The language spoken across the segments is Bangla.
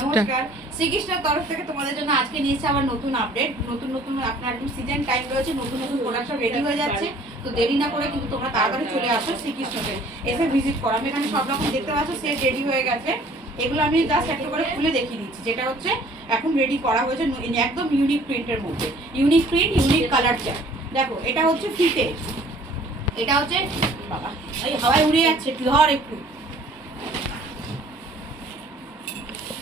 নমস্কার, শ্রীকৃষ্ণের তরফ থেকে তোমাদের জন্য আজকে নিয়েছে আবার নতুন আপডেট। নতুন আপনার একদম সিজন টাইম রয়েছে, নতুন প্রোডাকশন রেডি হয়ে যাচ্ছে। তো দেরি না করে কিন্তু তোমরা তাড়াতাড়ি চলে আসো শ্রীকৃষ্ণকে, এসে ভিজিট করো। আমি এখানে সব রকম দেখতে পাচ্ছ, সেট রেডি হয়ে গেছে। এগুলো আমি জাস্ট একটা করে খুলে দেখিয়ে দিচ্ছি। যেটা হচ্ছে এখন রেডি করা হয়েছে একদম ইউনিক প্রিন্টের মধ্যে, unique print, unique colour chart. দেখো এটা হচ্ছে ফিতে, এটা হচ্ছে বাবা এই হাওয়ায় উড়ে যাচ্ছে, ধর একটু।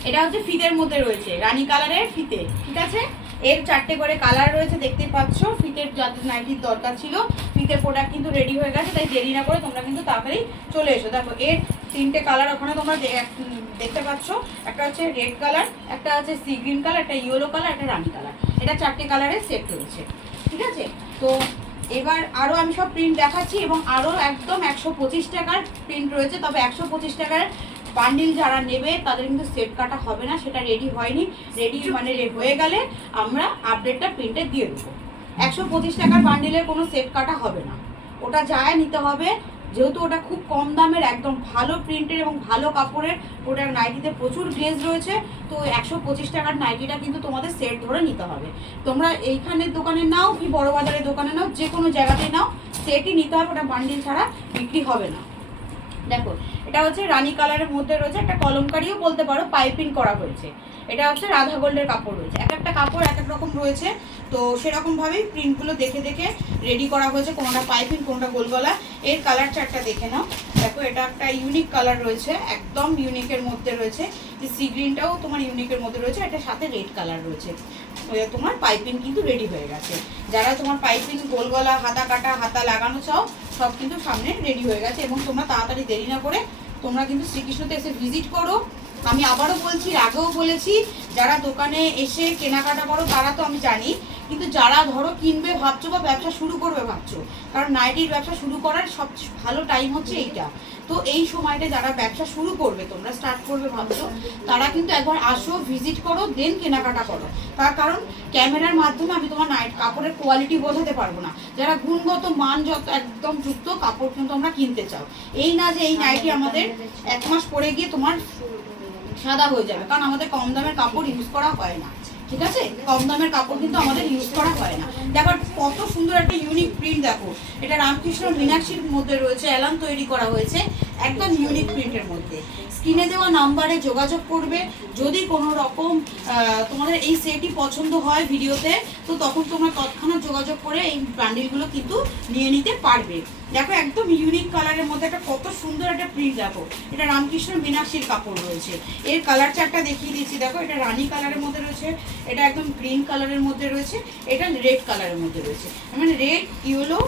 এটা হচ্ছে ফিতের মধ্যে রয়েছে, রানী কালারের ফিতে, ঠিক আছে। এর 4টে করে কালার রয়েছে, দেখতে পাচ্ছ। ফিতের যাদের নাইটির দরকার ছিল, ফিতের প্রোডাক্ট কিন্তু রেডি হয়ে গেছে, তাই দেরি না করে তোমরা কিন্তু তাড়াতাড়ি চলে এসো। দেখো এর 3টে কালার ওখানে তোমরা দেখতে পাচ্ছ। একটা হচ্ছে রেড কালার, একটা হচ্ছে সি গ্রিন কালার, একটা ইয়েলো কালার, একটা রানী কালার। এটা 4টে কালারের সেট রয়েছে, ঠিক আছে। তো এবার আরও আমি সব প্রিন্ট দেখাচ্ছি, এবং আরও একদম 125 টাকার প্রিন্ট রয়েছে। তবে 125 টাকার বান্ডিল যারা নেবে তাদের কিন্তু সেট কাটা হবে না, সেটা রেডি হয়নি। রেডি মানে হয়ে গেলে আমরা আপডেটটা প্রিন্টে দিয়ে দেবো। 125 টাকার বান্ডিলের কোনো সেট কাটা হবে না, ওটা যায় নিতে হবে। যেহেতু ওটা খুব কম দামের, একদম ভালো প্রিন্টের এবং ভালো কাপড়ের প্রোডাক্ট, নাইটিতে প্রচুর গ্লেজ রয়েছে। তো 125 টাকার নাইটিটা কিন্তু তোমাদের সেট ধরে নিতে হবে। তোমরা এইখানের দোকানে নাও কি বড় বাজারের দোকানে নাও, যে কোনো জায়গাতে নাও, সেটই নিতে হবে, ওটা বান্ডিল ছাড়া বিক্রি হবে না। দেখো এটা হচ্ছে রানী কালারের মধ্যে রয়েছে, একটা কলমকারিও বলতে পারো, পাইপিং করা হয়েছে। এটা হচ্ছে রাধা গোল্ডের কাপড় রয়েছে, এক একটা কাপড় এক এক রকম রয়েছে। তো সেরকমভাবেই প্রিন্টগুলো দেখে দেখে রেডি করা হয়েছে, কোনোটা পাইপিং কোনোটা গোলগলা। এর কালার চার্টটা দেখে নাও। দেখো এটা একটা ইউনিক কালার রয়েছে, একদম ইউনিকের মধ্যে রয়েছে। সি গ্রিনটাও তোমার ইউনিকের মধ্যে রয়েছে, এটার সাথে রেড কালার রয়েছে। তোমার পাইপিং কিন্তু রেডি হয়ে গেছে। যারা তোমার পাইপিং গোলগলা হাতা কাটা হাতা লাগানো চাও, সব কিন্তু সামনে রেডি হয়ে গেছে। এবং তোমরা তাড়াতাড়ি দেরি না করে তোমরা কিন্তু শ্রীকৃষ্ণতে এসে ভিজিট করো। আমি আবারও বলছি, আগেও বলেছি, যারা দোকানে এসে কেনাকাটা করো তারা তো আমি জানি, কিন্তু যারা ধরো কিনবে ভাবছো বা ব্যবসা শুরু করবে ভাবছো, কারণ নাইটির ব্যবসা শুরু করার সবচেয়ে ভালো টাইম হচ্ছে এইটা। তো এই সময়টা যারা ব্যবসা শুরু করবে, তোমরা স্টার্ট করবে ভাবছো, তারা কিন্তু একবার আসো, ভিজিট করো, দেন কেনাকাটা করো। তার কারণ ক্যামেরার মাধ্যমে আমি তোমার নাইট কাপড়ের কোয়ালিটি বোঝাতে পারবো না। যারা গুণগত মান যত একদম যুক্ত কাপড় কিন্তু আমরা কিনতে চাও, এই না যে এই নাইটি আমাদের 1 মাস পরে গিয়ে তোমার সাদা হয়ে যাবে, কারণ আমাদের কম দামের কাপড় ইউজ করা হয় না, ঠিক আছে। কম দামের কাপড় কিন্তু আমাদের ইউজ করা হয় না। দেখো কত সুন্দর একটা ইউনিক প্রিন্ট, দেখো এটা রামকৃষ্ণ মীনাক্ষীর মধ্যে রয়েছে, অ্যালান তৈরি করা হয়েছে, একদম ইউনিক প্রিন্টের মধ্যে। স্ক্রিনে দেওয়া নাম্বারে যোগাযোগ করবে। যদি কোনো রকম তোমাদের এই সেটই পছন্দ হয় ভিডিওতে, তো তখন তোমরা তৎক্ষণাৎ যোগাযোগ করে এই বান্ডিলগুলো কিন্তু নিয়ে নিতে পারবে। দেখো একদম ইউনিক কালারের মধ্যে একটা কত সুন্দর একটা প্রিন্ট। দেখো এটা রামকৃষ্ণ মীনাক্ষীর কাপড় রয়েছে। এর কালার চার্টটা দেখিয়ে দিচ্ছি। দেখো এটা রানী কালারের মধ্যে রয়েছে, এটা একদম গ্রিন কালারের মধ্যে রয়েছে, এটা রেড কালারের মধ্যে রয়েছে। মানে রেড, ইয়েলো,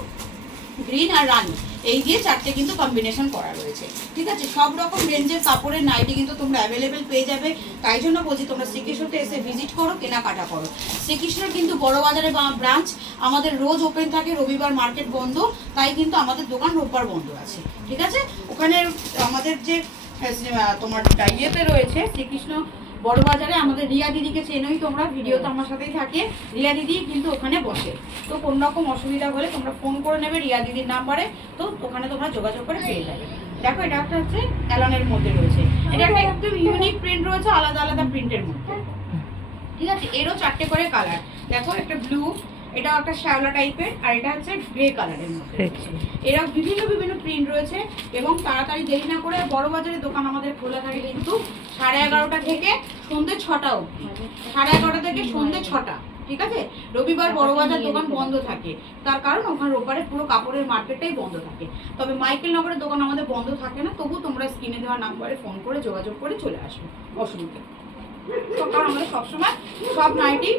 গ্রিন আর রানী, এই দিয়ে 4টে কিন্তু কম্বিনেশন করা রয়েছে, ঠিক আছে। সব রকম রেঞ্জের কাপড়ের নাইটি কিন্তু তোমরা অ্যাভেলেবেল পেয়ে যাবে। তাই জন্য বলছি তোমরা শ্রীকৃষ্ণতে এসে ভিজিট করো, কেনাকাটা করো। শ্রীকৃষ্ণের কিন্তু বড় বাজারে ব্রাঞ্চ আমাদের রোজ ওপেন থাকে, রবিবার মার্কেট বন্ধ, তাই কিন্তু আমাদের দোকান রোববার বন্ধ আছে, ঠিক আছে। ওখানে আমাদের যে তোমার ইয়েতে রয়েছে শ্রীকৃষ্ণ বড় বাজারে, আমাদের রিয়া দিদিকে চেনোই তোমরা, ভিডিও তো আমার সাথেই থাকে। রিয়া দিদি কিন্তু ওখানে বসে। তো কোনো রকম অসুবিধা হলে তোমরা ফোন করে নেবে রিয়া দিদির নাম্বারে, তো ওখানে তোমরা যোগাযোগ করে পেয়ে যাবে। দেখো এটা একটা হচ্ছে অ্যালনের মধ্যে রয়েছে, এটা একটা একদম ইউনিক প্রিন্ট রয়েছে, আলাদা আলাদা প্রিন্টের মধ্যে, ঠিক আছে। এরও 4টে করে কালার। দেখো একটা ব্লু, এটা একটা শ্যাওলা টাইপের, আর এটা হচ্ছে গ্রে কালারের মধ্যে। এরা বিভিন্ন বিভিন্ন প্রিন্ট রয়েছে। এবং তাড়াতাড়ি দেরি না করে, বড় বাজারের দোকান আমাদের খোলা থাকে কিন্তু 11:30 থেকে সন্ধ্যে 6টা অবধি, 11:30 থেকে সন্ধ্যে 6টা, ঠিক আছে। রবিবার বড় বাজার দোকান বন্ধ থাকে, তার কারণ ওখানে রোববারে পুরো কাপড়ের মার্কেটটাই বন্ধ থাকে। তবে মাইকেল নগরের দোকান আমাদের বন্ধ থাকে না, তবু তোমরা স্ক্রিনে দেওয়া নাম্বারে ফোন করে যোগাযোগ করে চলে আসবে, অসুবিধা। তো কারণ আমাদের সবসময় সব নাইটি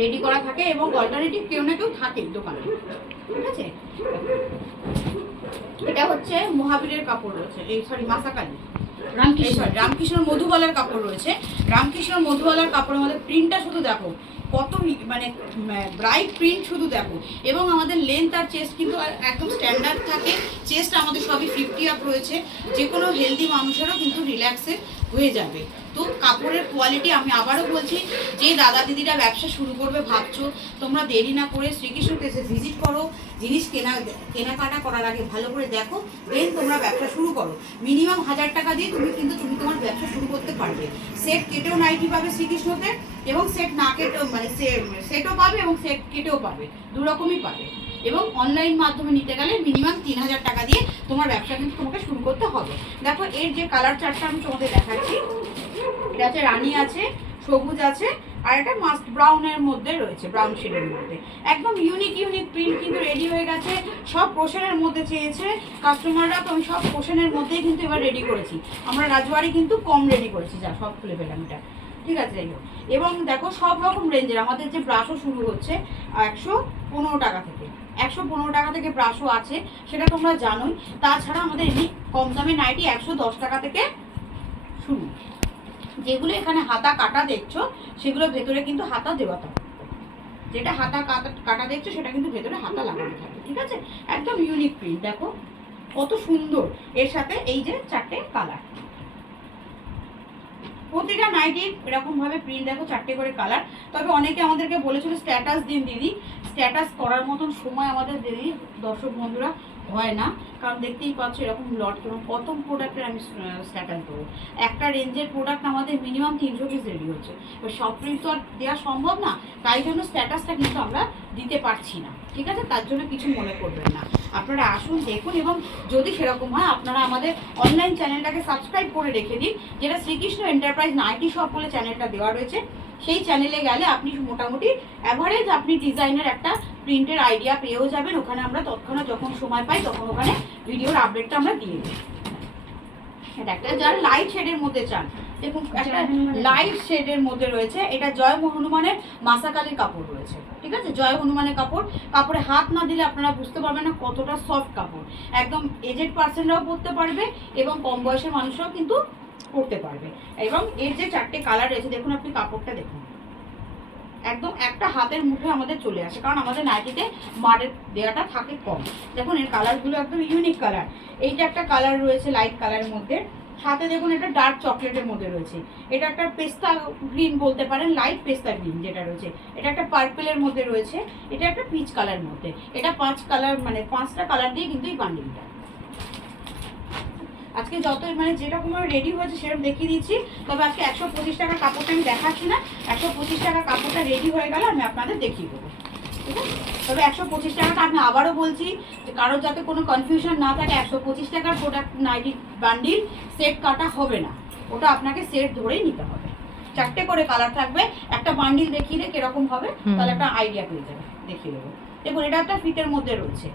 রেডি করা থাকে, এবং অল্টারনেটিভ কেউ না কেউ থাকে দোকানে, ঠিক আছে। এটা হচ্ছে মহাবীরের কাপড় রয়েছে, এই সরি মাসাকালী, রামকৃষ্ণ মধুবালার কাপড় রয়েছে। রামকৃষ্ণ মধুবালার কাপড়ের মধ্যে প্রিন্টটা শুধু দেখো কত মানে ব্রাইট প্রিন্ট, শুধু দেখো। এবং আমাদের লেন্থ আর চেস্ট কিন্তু একদম স্ট্যান্ডার্ড থাকে। চেস্ট আমাদের সবই 50 আপ রয়েছে, যে কোনো হেলদি মানুষেরও কিন্তু রিল্যাক্সে হয়ে যাবে। তো কাপড়ের কোয়ালিটি আমি আবারও বলছি, যে দাদা দিদিরা ব্যবসা শুরু করবে ভাবছো, তোমরা দেরি না করে শ্রীকৃষ্ণকে এসে ভিজিট করো, জিনিস কেনাকাটা করার আগে ভালো করে দেখো, দেন তোমরা ব্যবসা শুরু করো। মিনিমাম 1000 টাকা দিয়ে তুমি তোমার ব্যবসা শুরু করতে পারবে। সেট কেটেও নাইটি পাবে শ্রীকৃষ্ণতে, এবং সেট না কেটেও মানে সেটও পাবে এবং সেট কেটেও পাবে, দু রকমই পাবে। এবং অনলাইন মাধ্যমে নিতে গেলে মিনিমাম 3000 টাকা দিয়ে তোমার ব্যবসা কিন্তু তোমাকে শুরু করতে হবে। দেখো এর যে কালার চার্টটা আমি তোমাদের দেখাচ্ছি, এটা আছে রানী আছে, সবুজ আছে, আর এটা মাস্ট ব্রাউনের মধ্যে রয়েছে, ব্রাউন শেডের মধ্যে। একদম ইউনিক প্রিন্ট কিন্তু রেডি হয়ে গেছে। সব পোশানের মধ্যে চেয়েছে কাস্টমাররা, তো আমি সব পোশানের মধ্যেই কিন্তু এবার রেডি করেছি। আমরা রাজবাড়ি কিন্তু কম রেডি করেছি, যা সব খুলে পেলাম এটা, ঠিক আছে যাই হোক। এবং দেখো সব রকম রেঞ্জের আমাদের যে ব্রাশও শুরু হচ্ছে 115 টাকা থেকে, 115 টাকা থেকে ব্রাশও আছে, সেটা তোমরা জানোই। তাছাড়া আমাদের এমনি কম দামে নাইটি 110 টাকা থেকে শুরু। যেগুলো এখানে হাতা কাটা দেখছো সেগুলো ভেতরে কিন্তু হাতা দেওয়া থাকে, যেটা হাতা কাটা দেখছো সেটা কিন্তু ভেতরে হাতা লাগানো থাকে, ঠিক আছে। একদম ইউনিক প্রিন্ট, দেখো কত সুন্দর। এর সাথে এই যে 4টে কালার, প্রতিটা নাইটির এরকম ভাবে প্রিন্ট, দেখো 4টে করে কালার। তবে অনেকে আমাদেরকে বলেছিল স্ট্যাটাস দিন দিদি, স্ট্যাটাস করার মতন সময় আমাদের দিদি দর্শক বন্ধুরা হয় না, কারণ দেখতেই পাচ্ছ এরকম লট এবং কত প্রোডাক্টের আমি স্ট্যাটাস দেবো। একটা রেঞ্জের প্রোডাক্ট আমাদের মিনিমাম 300 পিস রেডি হচ্ছে, এবার সব প্রিন্ট তো আর দেওয়া সম্ভব না, তাই জন্য স্ট্যাটাসটা কিন্তু আমরা দিতে পারছি না, ঠিক আছে। তার জন্য কিছু মনে করবেন না, আপনারা আসুন দেখুন, এবং যদি সেরকম হয় আপনারা আমাদের অনলাইন চ্যানেলটাকে সাবস্ক্রাইব করে রেখে দিন, যেটা শ্রীকৃষ্ণ এন্টারপ্রাইজ নাইটি শপ বলে চ্যানেলটা দেওয়া রয়েছে। সেই চ্যানেলে গেলে আপনি মোটামুটি অ্যাভারেজ আপনি ডিজাইনের একটা প্রিন্টের আইডিয়া পেয়েও যাবেন। ওখানে আমরা তৎক্ষণাৎ যখন সময় পাই তখন ওখানে ভিডিওর আপডেটটা আমরা দিয়ে দিই। এটা একটা যারা লাইট শেডের মধ্যে চান, দেখুন একটা লাইট শেডের মধ্যে রয়েছে, এটা জয় হনুমানের মাসাকালির কাপড় রয়েছে, ঠিক আছে। জয় হনুমানের কাপড়, কাপড়ে হাত না দিলে আপনারা বুঝতে পারবেন না কতটা সফট কাপড়। একদম এজেড পার্সনরাও পরতে পারবে এবং কম বয়সের মানুষরাও কিন্তু পরতে পারবে। এবং এর যে 4টে কালার রয়েছে দেখুন, আপনি কাপড়টা দেখুন, একদম একটা হাতের মুঠে আমাদের চলে আসে, কারণ আমাদের নাইটিতে মারের দেওয়াটা থাকে কম। দেখুন এর কালারগুলো একদম ইউনিক কালার। এইটা একটা কালার রয়েছে লাইট কালারের মধ্যে, সাথে দেখুন এটা ডার্ক চকলেটের মধ্যে রয়েছে, এটা একটা পেস্তা গ্রিন বলতে পারেন, লাইট পেস্তা গ্রিন যেটা রয়েছে, এটা একটা পার্পেলের মধ্যে রয়েছে, এটা একটা পিচ কালারের মধ্যে। এটা 5 কালার মানে 5টা কালার দিয়ে কিন্তু এই বান্ডিলটা আজকে যত মানে যেরকম রেডি হয়েছে সেরকম দেখিয়ে দিচ্ছি। তবে আজকে 125 টাকার কাপড়টা আমি দেখাচ্ছি না, 125 টাকার কাপড়টা রেডি হয়ে গেলে আমি আপনাদের দেখিয়ে দেবো, ঠিক আছে। তবে 125 টাকাটা আমি আবারও বলছি যে কারোর যাতে কোনো কনফিউশন না থাকে, 125 টাকার প্রোডাক্ট নাইটি বান্ডিল সেট কাটা হবে না, ওটা আপনাকে সেট ধরেই নিতে হবে। 4টে করে কালার থাকবে, একটা বান্ডিল দেখিয়ে দিলে কিরকম হবে তাহলে একটা আইডিয়া পেয়ে যাবে, দেখিয়ে দেবো। দেখুন এটা একটা ফিতের মধ্যে রয়েছে,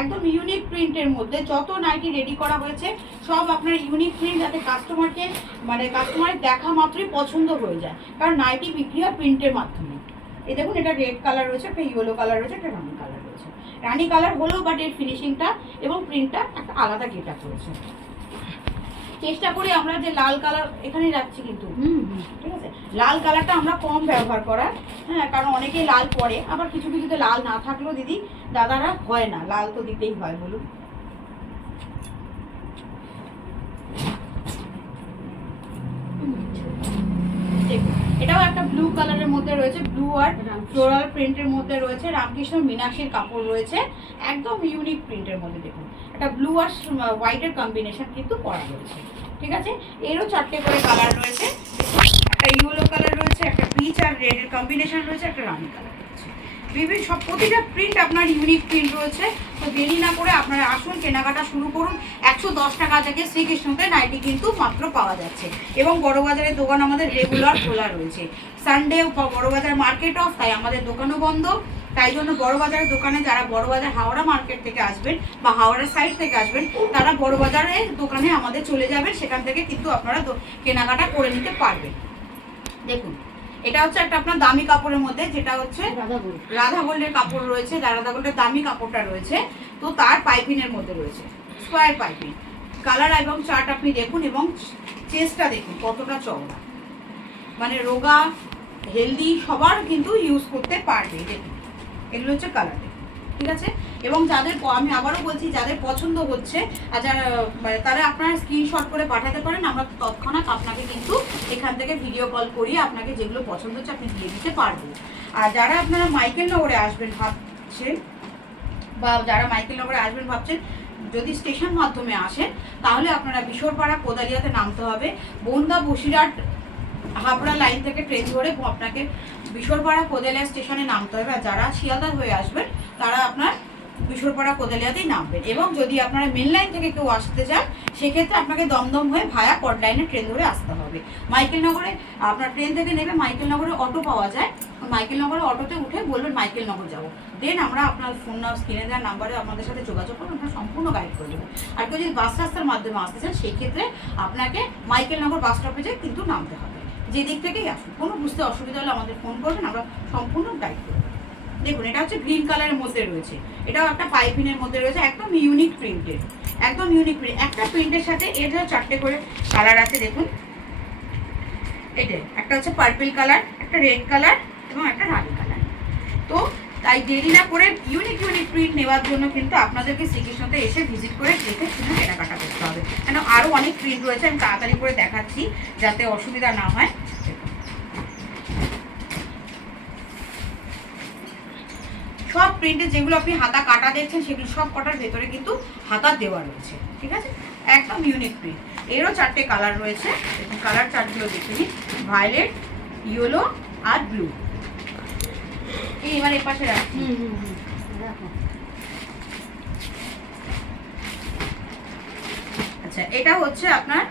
একদম ইউনিক প্রিন্টের মধ্যে। যত নাইটি রেডি করা হয়েছে সব আপনার ইউনিক প্রিন্ট, যাতে কাস্টমারকে মানে কাস্টমারের দেখা মাত্রই পছন্দ হয়ে যায়, কারণ নাইটি বিক্রি হয় প্রিন্টের মাধ্যমে। এই দেখুন এটা রেড কালার রয়েছে, একটা ইয়েলো কালার রয়েছে, একটা রানি কালার রয়েছে। রানি কালার হলেও বাট এর ফিনিশিংটা এবং প্রিন্টটা একটা আলাদা গেটআপ রয়েছে। চেষ্টা করি আমরা যে লাল কালার এখানে রাখছি কিন্তু, ঠিক আছে, লাল কালারটা আমরা কম ব্যবহার করার, হ্যাঁ, কারণ অনেকেই লাল পরে, আবার কিছু কিছুতে লাল না থাকলেও দিদি দাদারা হয় না, লাল তো দিতেই হয় বলুন। এটাও একটা ব্লু কালারের মধ্যে রয়েছে, ব্লু আর ফ্লোরাল প্রিন্টের মধ্যে রয়েছে, রামকৃষ্ণ মীনাক্ষীর কাপড় রয়েছে, একদম ইউনিক প্রিন্টের মধ্যে। দেখুন একটা ব্লু আর হোয়াইটের কম্বিনেশন কিন্তু করা রয়েছে, ঠিক আছে। এরও 4টে করে কালার রয়েছে, একটা ইয়েলো কালার রয়েছে, একটা পিচ আর রেডের কম্বিনেশন রয়েছে, একটা রানি কালার রয়েছে। বিভিন্ন সব প্রতিটা প্রিন্ট আপনার ইউনিক প্রিন্ট রয়েছে। তো দেরি না করে আপনারা আসুন, কেনাকাটা শুরু করুন। 110 টাকা থেকে শ্রীকৃষ্ণতে নাইটি কিন্তু মাত্র পাওয়া যাচ্ছে, এবং বড়বাজারের দোকান আমাদের রেগুলার খোলা রয়েছে। সানডে বড়বাজার মার্কেট অফ, তাই আমাদের দোকানও বন্ধ। তাই জন্য বড়বাজারের দোকানে যারা বড়বাজার হাওড়া মার্কেট থেকে আসবেন বা হাওড়ার সাইড থেকে আসবেন, তারা বড়বাজারের দোকানে আমাদের চলে যাবেন, সেখান থেকে কিন্তু আপনারা কেনাকাটা করে নিতে পারবেন। দেখুন এটা হচ্ছে একটা আপনার দামি কাপড়ের মধ্যে, যেটা হচ্ছে রাধা গোল্ডের কাপড় রয়েছে, রাধা গোল্ডের দামি কাপড়টা রয়েছে। তো তার পাইপিনের মধ্যে রয়েছে স্কোয়ার পাইপিং কালার, এবং চার্ট আপনি দেখুন, এবং চেস্টটা দেখুন কতটা চওড়া, মানে রোগা হেলদি সবার কিন্তু ইউজ করতে পারবে। দেখুন এগুলো হচ্ছে কালার, ঠিক আছে। এবং যাদের আমি আবারও বলছি যাদের পছন্দ হচ্ছে আর যারা তারা আপনারা স্ক্রিনশট করে পাঠাতে পারেন, আমরা তৎক্ষণাৎ আপনাকে কিন্তু এখান থেকে ভিডিও কল করিয়ে আপনাকে যেগুলো পছন্দ হচ্ছে আপনি দিয়ে দিতে পারবো। আর যারা আপনারা মাইকেলনগরে আসবেন ভাবছেন বা যারা মাইকেলনগরে আসবেন ভাবছেন, যদি স্টেশন মাধ্যমে আসেন তাহলে আপনারা বিশোরপাড়া কোদালিয়াতে নামতে হবে। বনগাঁ বসিরহাট হাবড়া লাইন থেকে ট্রেন ধরে আপনাকে বিশোরপাড়া কোদালিয়া স্টেশনে নামতে হবে। আর যারা শিয়ালদা হয়ে আসবেন তারা আপনার বিশোরপাড়া কোদালিয়াতেই নামবেন। এবং যদি আপনারা মেন লাইন থেকে কেউ আসতে চান সেক্ষেত্রে আপনাকে দমদম হয়ে ভায়া কট লাইনে ট্রেন ধরে আসতে হবে। মাইকেলনগরে আপনার ট্রেন থেকে নেবে, মাইকেলনগরে অটো পাওয়া যায়, মাইকেলনগরে অটোতে উঠে বলবেন মাইকেলনগর যাবো, দেন আমরা আপনার ফোন স্ক্রিনে দেওয়ার নাম্বারে আমাদের সাথে যোগাযোগ করবো, আমরা সম্পূর্ণ গাইড করে দেবো। আর কেউ যদি বাস রাস্তার মাধ্যমে আসতে চান সেই ক্ষেত্রে আপনাকে মাইকেলনগর বাস স্টপেজে কিন্তু নামতে হবে। যে দিক থেকেই আসুন, কোনো বুঝতে অসুবিধা হলে আমাদের ফোন করবেন, আমরা সম্পূর্ণ গাইড করবো। দেখুন এটা হচ্ছে গ্রিন কালারের মধ্যে রয়েছে, এটাও একটা পাইপিনের মধ্যে রয়েছে, একদম ইউনিক প্রিন্টের, একদম ইউনিক প্রিন্ট। একটা প্রিন্টের সাথে এর 4টে করে কালার আছে দেখুন। এটা একটা হচ্ছে পার্পল কালার, একটা রেড কালার এবং একটা রানি কালার। তো তাই দেরি না করে ইউনিক ইউনিক প্রিন্ট নেওয়ার জন্য কিন্তু আপনাদেরকে শ্রীকৃষ্ণতে এসে ভিজিট করে দেখে শুনে কেনাকাটা করতে হবে। কেন আরও অনেক প্রিন্ট রয়েছে, আমি তাড়াতাড়ি করে দেখাচ্ছি যাতে অসুবিধা না হয়। সব প্রিন্টে যেগুলো আপনি হাতা কাটা দেখছেন সেগুলো সব কটার ভেতরে কিন্তু হাতা দেওয়া রয়েছে, ঠিক আছে, একদম ইউনিক প্রিন্ট। এরও 4টে কালার রয়েছে, দেখুন কালার চার্টগুলো দেখে নিন, ভায়োলেট, ইয়েলো আর ব্লু। এই এবার এই পাশে রাখুন। আচ্ছা এটা হচ্ছে আপনার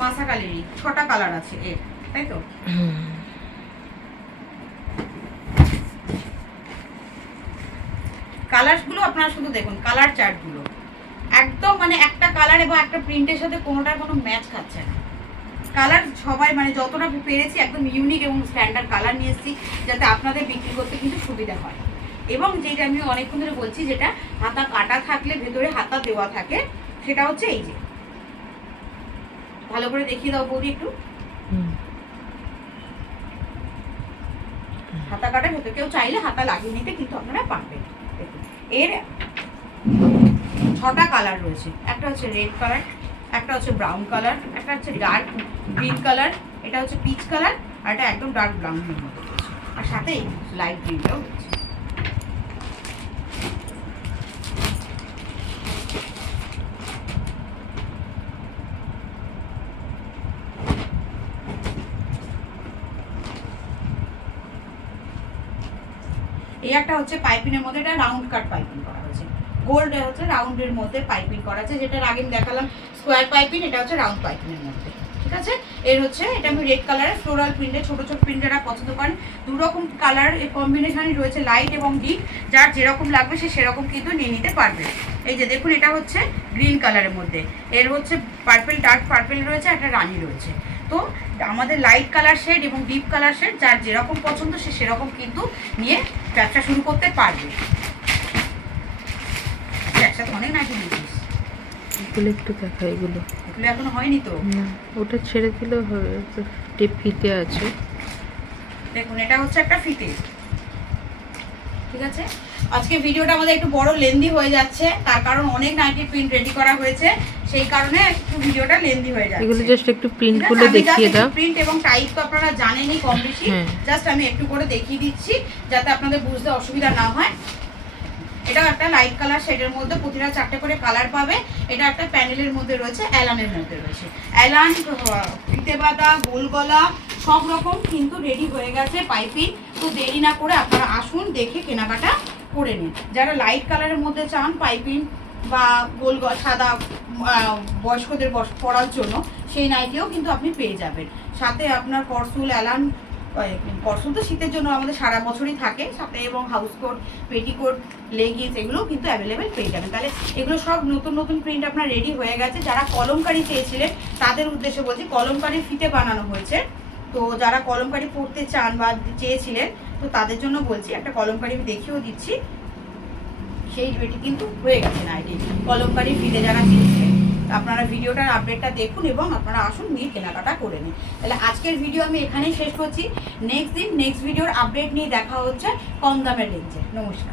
মাসা কালেরই 6টা কালার আছে এর, তাই তো? কালারগুলো আপনারা শুধু দেখুন, কালার চার্টগুলো একদম মানে একটা কালার এবং একটা প্রিন্টের সাথে কোনোটার কোনো ম্যাচ খাচ্ছে না। কালার সবাই মানে যতটা পেরেছি একদম ইউনিক এবং স্ট্যান্ডার্ড কালার নিয়ে এসেছি যাতে আপনাদের বিক্রি করতে কিন্তু সুবিধা হয়। এবং যেটা আমি অনেকক্ষণ ধরে বলছি, যেটা হাতা কাটা থাকলে ভেতরে হাতা দেওয়া থাকে, সেটা হচ্ছে এই যে, ভালো করে দেখিয়ে দাও বৌদি একটু। হাতা কাটা ভেতরে কেউ চাইলে হাতা লাগিয়ে নিতে কিন্তু আপনারা পারবেন। এর 6টা কালার রয়েছে, একটা হচ্ছে রেড কালার, একটা হচ্ছে ব্রাউন কালার, একটা হচ্ছে ডার্ক গ্রিন কালার, এটা হচ্ছে পিচ কালার, আর এটা একদম ডার্ক ব্রাউনের মতো রয়েছে, আর সাথে লাইট গ্রিনটাও রয়েছে। এই একটা হচ্ছে পাইপিনের মধ্যে, এটা রাউন্ড কাট পাইপিং করা হয়েছে, গোল্ড হচ্ছে রাউন্ডের মধ্যে পাইপিং করা আছে, যেটার আগে আমি দেখালাম স্কোয়ার পাইপিং, এটা হচ্ছে রাউন্ড পাইপিংয়ের মধ্যে, ঠিক আছে। এর হচ্ছে এটা আমি রেড কালারের ফ্লোরাল প্রিন্টে, ছোট ছোট প্রিন্ট যারা পছন্দ করেন, দুরকম কালার এই কম্বিনেশনই রয়েছে, লাইট এবং ডিপ, যার যেরকম লাগবে সে সেরকম কিন্তু নিয়ে নিতে পারবে। এই যে দেখুন এটা হচ্ছে গ্রিন কালারের মধ্যে, এর হচ্ছে পার্পল, ডার্ক পার্পল রয়েছে, একটা রানি রয়েছে। তো আমাদের লাইট কালার শেড এবং ডিপ কালার শেড যার যেরকম পছন্দ সে সেরকম কিন্তু নিয়ে ব্যবসা শুরু করতে পারবে। একসাথে অনেক নাকি নিয়েছিস, এগুলো একটু দেখা, এগুলো এখনো হয়নি তো, ওটা ছেড়ে দিলেও হবে, টিপ ফিতে আছে। দেখুন এটা হচ্ছে একটা ফিতে, ঠিক আছে। আজকে ভিডিওটা আমাদের একটু বড় লেন্দি হয়ে যাচ্ছে, তার কারণ অনেক নাইটি প্রিন্ট রেডি করা হয়েছে, সেই কারণে একটু ভিডিওটা লেন্দি হয়ে যাচ্ছে। এগুলো জাস্ট একটু প্রিন্টগুলো দেখিয়ে দাও। প্রিন্ট এবং টাইপ তো আপনারা জানেনই কম বেশি, জাস্ট আমি একটু করে দেখিয়ে দিচ্ছি যাতে আপনাদের বুঝতে অসুবিধা না হয়। এটাও একটা লাইট কালার শেডের মধ্যে, প্রতিটা 4টে করে কালার পাবে। এটা একটা প্যানেলের মধ্যে রয়েছে, অ্যালানের মধ্যে রয়েছে, অ্যালান, ফিতে বাঁধা, গোল গলা সব রকম কিন্তু রেডি হয়ে গেছে পাইপিং। তো দেরি না করে আপনারা আসুন, দেখে কেনাকাটা করে নিন। যারা লাইট কালারের মধ্যে চান পাইপিং বা গোল সাদা বয়স্কদের পরার জন্য, সেই নাইটিও কিন্তু আপনি পেয়ে যাবেন। সাথে আপনার পরশুল, অ্যালান, পরশুল তো শীতের জন্য আমাদের সারা বছরই থাকে, সাথে এবং হাউস কোট, পেটিকোট, লেগিংস এগুলোও কিন্তু অ্যাভেলেবেল পেয়ে যাবেন। তাহলে এগুলো সব নতুন নতুন প্রিন্ট আপনার রেডি হয়ে গেছে। যারা কলমকারি চেয়েছিলেন তাদের উদ্দেশ্যে বলছি, কলমকারি ফিতে বানানো হয়েছে। তো যারা কলমকারি পড়তে চান বা চেয়েছিলেন তো তাদের জন্য বলছি, একটা কলমকারি আমি দেখিয়েও দিচ্ছি, সেই এটি কিন্তু হয়ে গেছে নাইটি কলমকারি ফিতে যারা চেয়েছিলেন। আপনারা ভিডিওটার আপডেটটা দেখুন এবং আপনারা আসুন, নিয়ে কেনাকাটা করে নিন। তাহলে আজকের ভিডিও আমি এখানেই শেষ করছি। নেক্সট ভিডিওর আপডেট নিয়ে দেখা হচ্ছে কম দামের রেঞ্জে। নমস্কার।